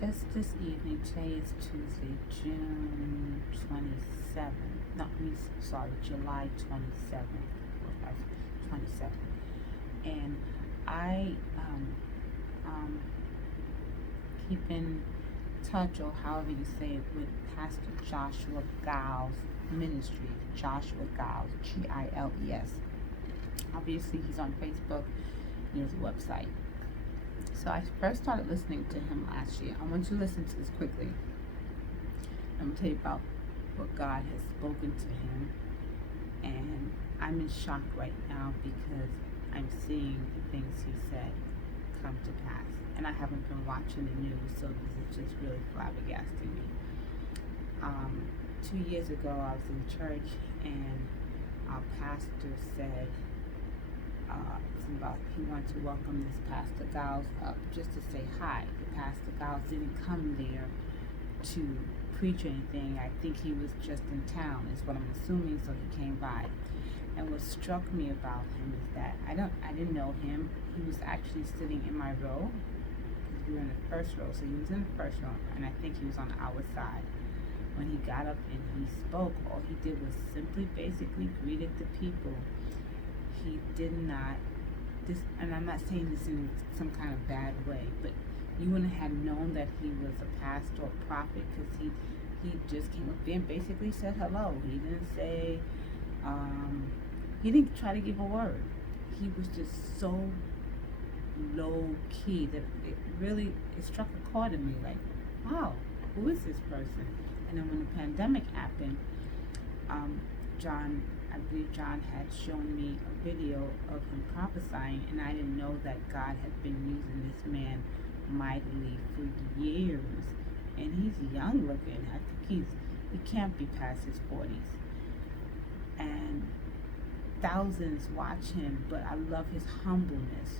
Just this evening, today is Tuesday, June 27th. No, sorry, July 27th. 27th. And I keep in touch, or however you say it, with Pastor Joshua Giles Ministry. Joshua Giles, Giles. Obviously, he's on Facebook. He has a website. So I first started listening to him last year. I want you to listen to this quickly. I'm going to tell you about what God has spoken to him. And I'm in shock right now because I'm seeing the things he said come to pass. And I haven't been watching the news, so this is just really flabbergasting me. 2 years ago, I was in church, and our pastor said, he wanted to welcome this Pastor Giles up just to say hi. The Pastor Giles didn't come there to preach or anything. I think he was just in town, is what I'm assuming, so he came by. And what struck me about him is that I didn't know him. He was actually sitting in my row, because we were in the first row, so he was in the first row, and I think he was on our side. When he got up and he spoke, all he did was simply basically greeted the people. He did not, and I'm not saying this in some kind of bad way, but you wouldn't have known that he was a pastor or prophet, because he just came up there and basically said hello. He didn't say, he didn't try to give a word. He was just so low key that it struck a chord in me, like, wow, who is this person? And then when the pandemic happened, I believe John had shown me a video of him prophesying, and I didn't know that God had been using this man mightily for years. And he's young looking. I think he can't be past his 40s. And thousands watch him, but I love his humbleness,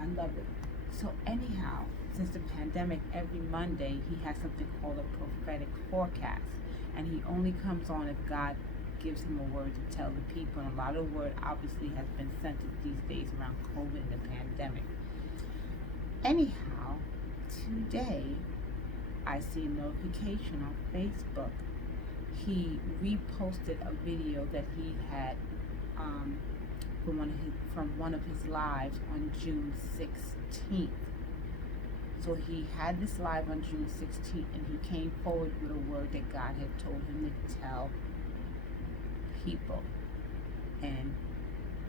I love it. So anyhow, since the pandemic, every Monday he has something called a prophetic forecast, and he only comes on if God gives him a word to tell the people. And a lot of the word obviously has been sent these days around COVID and the pandemic. Anyhow, today I see a notification on Facebook. He reposted a video that he had from one of his lives on June 16th. So he had this live on June 16th, and he came forward with a word that God had told him to tell people. And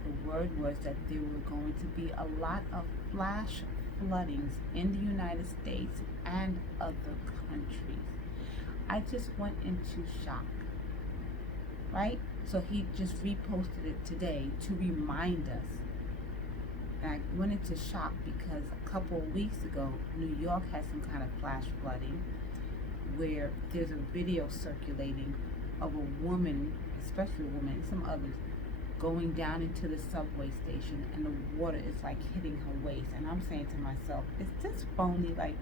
the word was that there were going to be a lot of flash floodings in the United States and other countries. I just went into shock, right? So he just reposted it today to remind us. And I went into shock because a couple of weeks ago, New York had some kind of flash flooding where there's a video circulating of a woman, especially a woman and some others, going down into the subway station, and the water is like hitting her waist. And I'm saying to myself, is this phony? Like,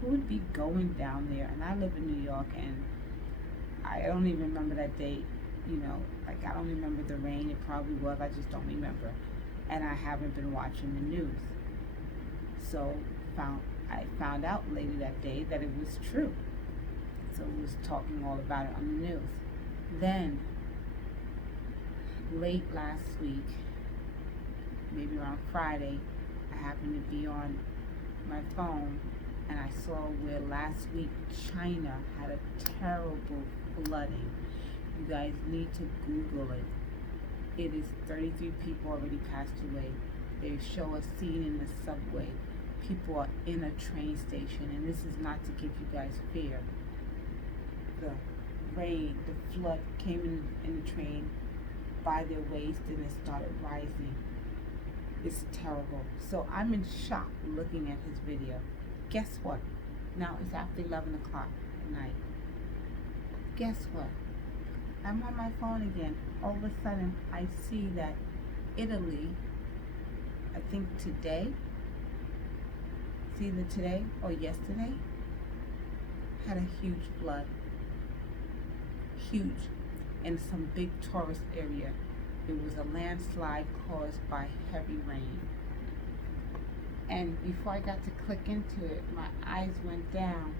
who would be going down there? And I live in New York, and I don't even remember that day, like I don't remember the rain. It probably was, I just don't remember. And I haven't been watching the news. So I found out later that day that it was true. So it was talking all about it on the news. Then, late last week, maybe around Friday, I happened to be on my phone, and I saw where last week China had a terrible flooding. You guys need to Google it. It is 33 people already passed away. They show a scene in the subway. People are in a train station, and this is not to give you guys fear. The rain, the flood came in the train by their waist, and it started rising. It's terrible. So I'm in shock looking at his video. Guess what? Now it's after 11 o'clock at night. Guess what? I'm on my phone again. All of a sudden, I see that Italy, I think today, it's either today or yesterday, had a huge flood. Huge. In some big tourist area. It was a landslide caused by heavy rain. And And before I got to click into it, my eyes went down.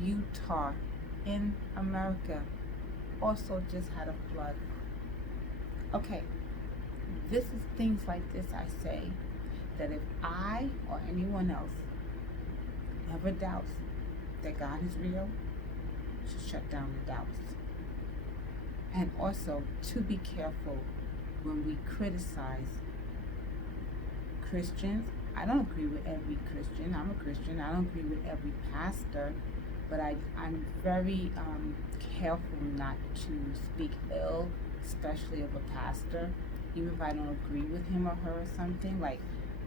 Utah in America also just had a flood. Okay, this is things like this I say, that if I or anyone else ever doubts that God is real, should shut down the doubts. And also to be careful when we criticize Christians. I don't agree with every Christian. I'm a Christian. I don't agree with every pastor, but I'm very careful not to speak ill, especially of a pastor, even if I don't agree with him or her or something. Like,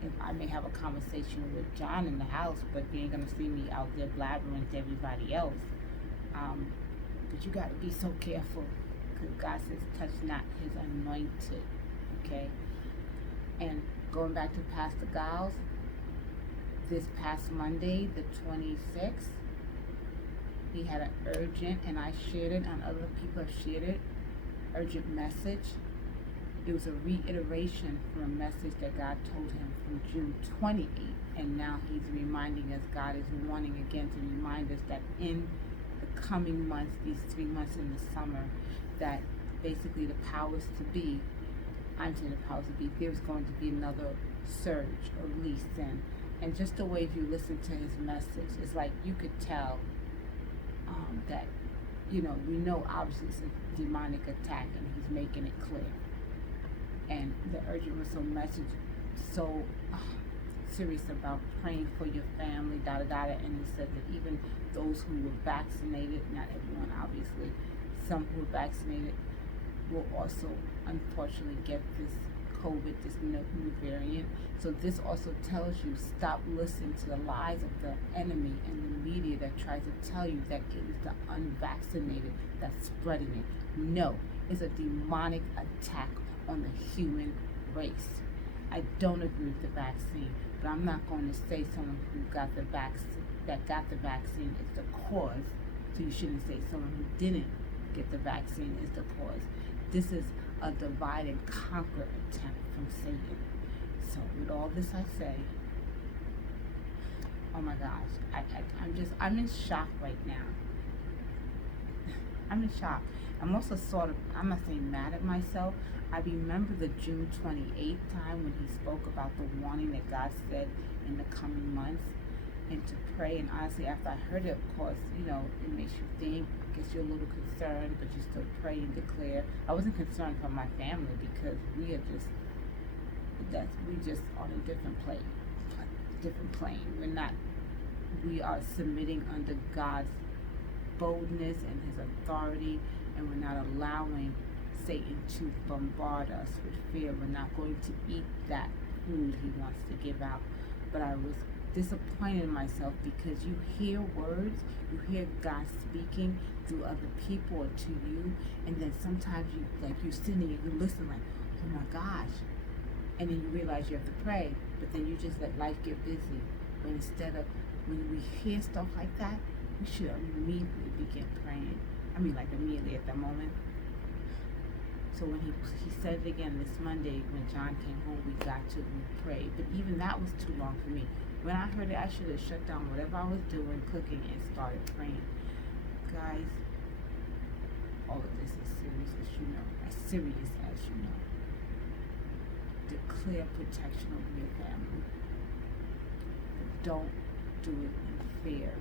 if I may have a conversation with John in the house, but you ain't gonna see me out there blabbering to everybody else. But you gotta be so careful, because God says, touch not his anointed, okay? And going back to Pastor Giles, this past Monday, the 26th, he had an urgent, and I shared it, and other people have shared it, urgent message. It was a reiteration from a message that God told him from June 28th, and now he's reminding us, God is wanting again to remind us that in the coming months, these 3 months in the summer, that basically the powers to be, I'm saying the powers to be, there's going to be another surge or release in. And just the way if you listen to his message, it's like you could tell that, we know obviously it's a demonic attack, and he's making it clear. And the urgent was so message, so serious about praying for your family, and he said that even those who were vaccinated, not everyone obviously, some who were vaccinated will also unfortunately get this COVID, this new variant. So this also tells you, stop listening to the lies of the enemy and the media that tries to tell you that it is the unvaccinated that's spreading it. No, it's a demonic attack on the human race. I don't agree with the vaccine, but I'm not going to say someone who got the vaccine is the cause. So you shouldn't say someone who didn't get the vaccine is the cause. This is a divide and conquer attempt from Satan. So with all this I say, oh my gosh, I'm in shock right now. I'm in shock. I'm also sort of, I'm not saying mad at myself. I remember the June 28th time when he spoke about the warning that God said in the coming months, and to pray. And honestly, after I heard it, of course, it makes you think. I guess you're a little concerned, but you still pray and declare. I wasn't concerned for my family, because we just on a different plane. We are submitting under God's boldness and his authority, and we're not allowing Satan to bombard us with fear. We're not going to eat that food he wants to give out. But I was disappointed in myself, because you hear words, you hear God speaking through other people or to you, and then sometimes you're sitting there, you listen like, oh my gosh, and then you realize you have to pray, but then you just let life get busy. But instead of, when we hear stuff like that, we should immediately begin praying. Like immediately at the moment. So when he said it again this Monday, when John came home, we prayed. But even that was too long for me. When I heard it, I should have shut down whatever I was doing, cooking, and started praying. Guys, all of this is serious, as you know. As serious as you know. Declare protection over your family. But don't do it in fear,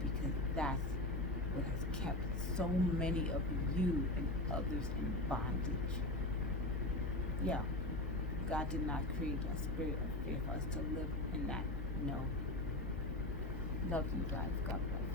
because that's what has kept so many of you and others in bondage. Yeah, God did not create a spirit of fear for us to live in that. No. Love you guys. God bless.